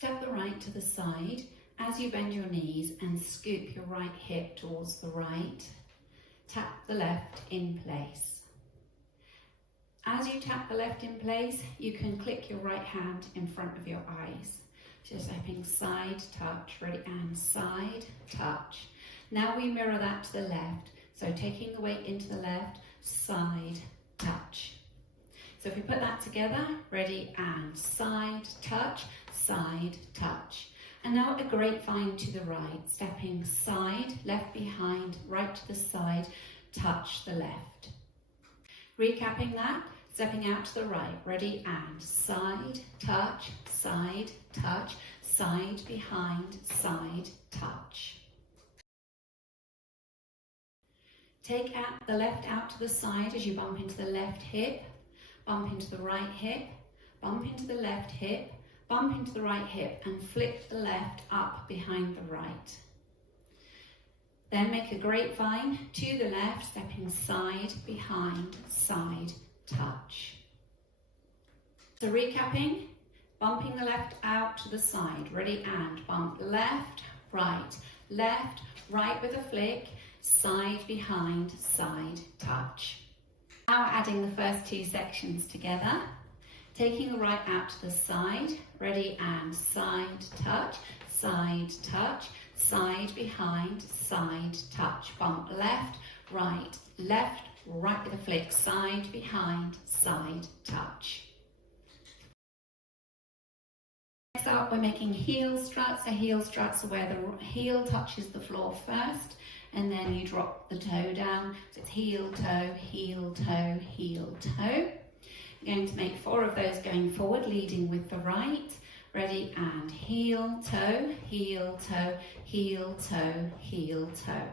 Step the right to the side as you bend your knees and scoop your right hip towards the right. Tap the left in place. As you tap the left in place, you can click your right hand in front of your eyes. So stepping side, touch, ready, and side, touch. Now we mirror that to the left. So taking the weight into the left, side, touch. So if we put that together, ready, and side, touch, side, touch. And now a grapevine to the right, stepping side, left behind, right to the side, touch the left. Recapping that, stepping out to the right, ready, and side, touch, side, touch, side, behind, side, touch. Take the left out to the side as you bump into the left hip, bump into the right hip, bump into the left hip, bump into the right hip, and flip the left up behind the right. Then make a grapevine to the left, stepping side, behind, side, touch. So recapping, bumping the left out to the side, ready, and bump left, right with a flick, side, behind, side, touch. Now adding the first two sections together, taking the right out to the side, ready, and side, touch, side, behind, side, touch. Bump left with a flick, side, behind, side, touch. Next up, we're making heel struts. So heel struts are where the heel touches the floor first, and then you drop the toe down. So it's heel, toe, heel, toe, heel, toe. We're going to make 4 of those going forward, leading with the right. Ready, and heel, toe, heel, toe, heel, toe, heel, toe.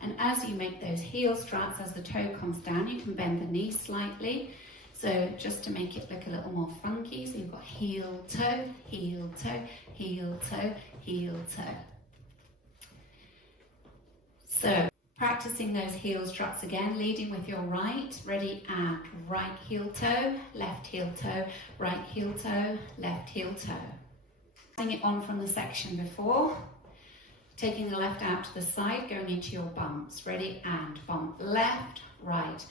And as you make those heel struts, as the toe comes down, you can bend the knee slightly. So just to make it look a little more funky, so you've got heel, toe, heel, toe, heel, toe, heel, toe. So practicing those heel struts again, leading with your right, ready, and right heel toe, left heel toe, right heel toe, left heel toe. Passing it on from the section before, taking the left out to the side, going into your bumps, ready, and bump left, right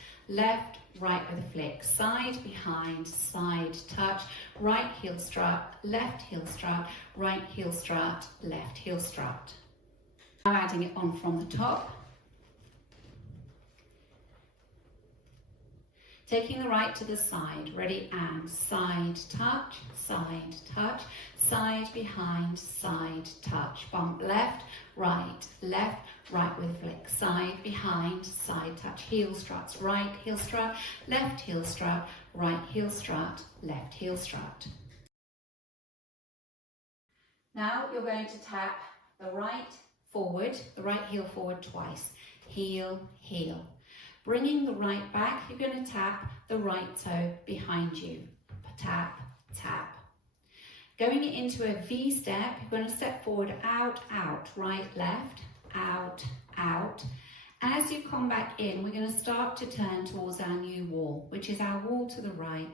with a flick, side, behind, side, touch, right heel strut, left heel strut, right heel strut, left heel strut. Now adding it on from the top. Taking the right to the side, ready, and side, touch, side, behind, side, touch. Bump left, right with a flick, side, behind, side, touch. Heel struts, right heel strut, left heel strut, right heel strut, left heel strut. Now you're going to tap the right heel forward twice. Heel, heel. Bringing the right back, you're going to tap the right toe behind you. Tap, tap. Going into a V step, you're going to step forward, out, out, right, left, out, out. As you come back in, we're going to start to turn towards our new wall, which is our wall to the right.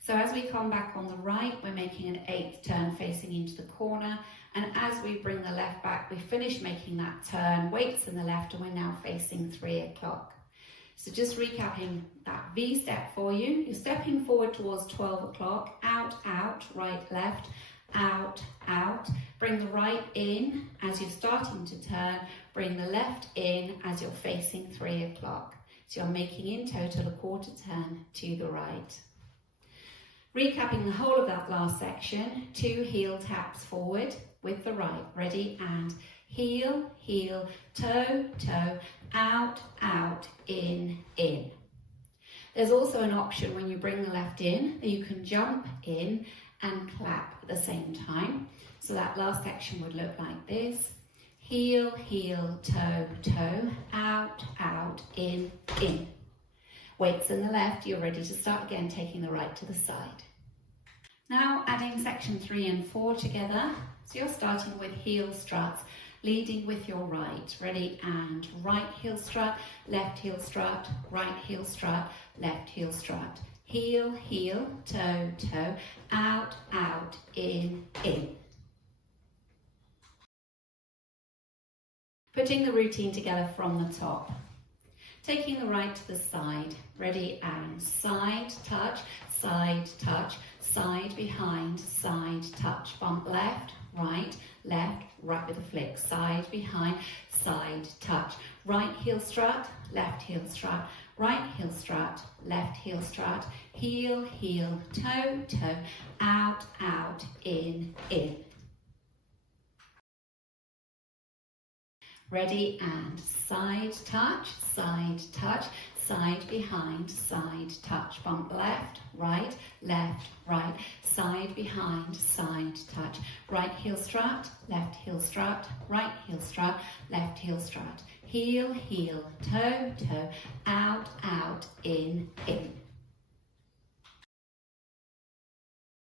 So as we come back on the right, we're making an 8th turn facing into the corner. And as we bring the left back, we finish making that turn, weights in the left, and we're now facing 3 o'clock. So just recapping that V step for you. You're stepping forward towards 12 o'clock, out, out, right, left, out, out. Bring the right in as you're starting to turn. Bring the left in as you're facing 3 o'clock. So you're making in total a quarter turn to the right. Recapping the whole of that last section, 2 heel taps forward with the right. Ready, and heel, heel, toe, toe, out, out, in, in. There's also an option when you bring the left in that you can jump in and clap at the same time. So that last section would look like this. Heel, heel, toe, toe, out, out, in, in. Weights in the left, you're ready to start again, taking the right to the side. Now adding section 3 and 4 together. So you're starting with heel struts, leading with your right. Ready, and right heel strut, left heel strut, right heel strut, left heel strut. Heel, heel, toe, toe, out, out, in, in. Putting the routine together from the top. Taking the right to the side. Ready and side touch, side touch, side behind, side touch. Bump left, right with a flick. Side behind, side touch. Right heel strut, left heel strut. Right heel strut, left heel strut. Heel, heel, toe, toe. Out, out, in, in. Ready and side touch, side behind, side touch. Bump left, right, side behind, side touch. Right heel strut, left heel strut, right heel strut, left heel strut. Heel, heel, toe, toe, out, out, in, in.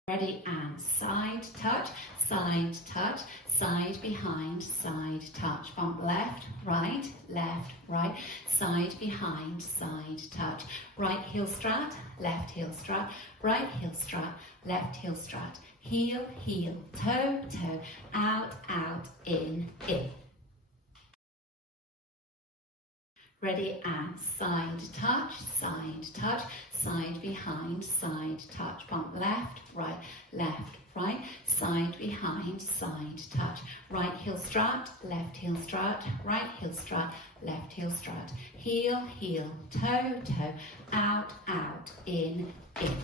Ready and side touch, side behind, side touch. Bump left, right, side behind, side touch. Right heel strut, left heel strut, right heel strut, left heel strut. Heel, heel, toe, toe, out, out, in, in. Ready and side touch, side behind, side touch. Bump left, right, side behind, side touch. Right heel strut, right heel strut, left heel strut. Heel, heel, toe, toe, out, out, in, in.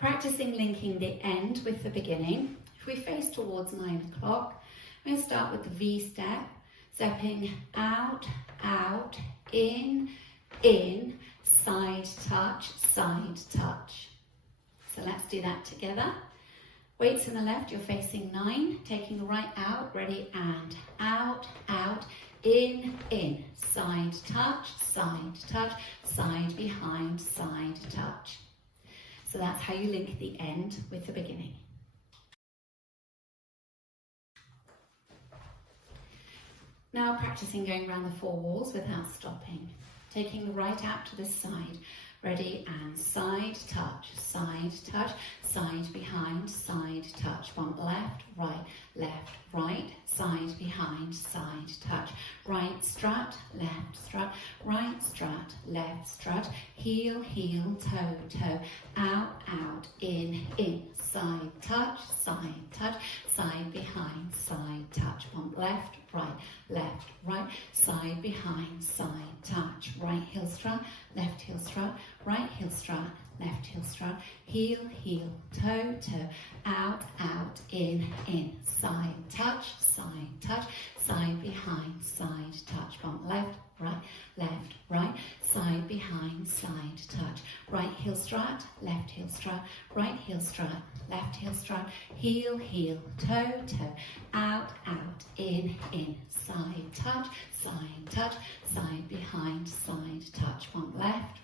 Practicing linking the end with the beginning. If we face towards 9 o'clock, we're going to start with the V step. Stepping out, out, in, side touch, side touch. So let's do that together. Weights in the left, you're facing 9. Taking the right out, ready and out, out, in, side touch, side behind, side touch. So that's how you link the end with the beginning. Now practicing going around the 4 walls without stopping. Taking the right out to this side. Ready and side touch, side behind, side touch. Bump left, right, side behind, side touch. Right strut, right strut, left strut. Heel, heel, toe, toe. Out, out, in, side touch, side behind, side touch. Bump left, right, side behind, side touch. Right heel strut, right heel strut, left heel strut. Heel, heel, toe, toe. Out, out, in, side touch, side behind, side touch. Bump left, right, side behind, side touch. Right heel strut, right heel strut, left heel strut. Heel, heel, toe, toe. Out, out, in, side touch, side behind, side touch. Bump left,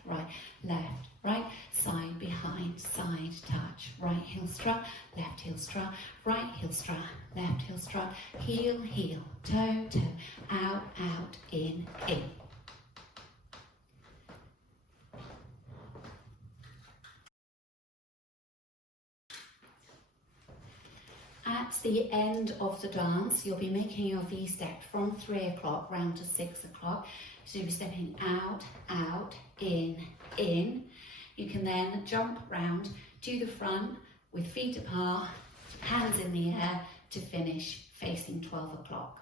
right, side behind, side touch. Right heel strut, right heel strut, left heel strut. Heel, heel, toe, toe. Out, out, in. At the end of the dance, you'll be making your V step from 3 o'clock round to 6 o'clock. So you'll be stepping out, out, in. You can then jump round to the front with feet apart, hands in the air to finish facing 12 o'clock.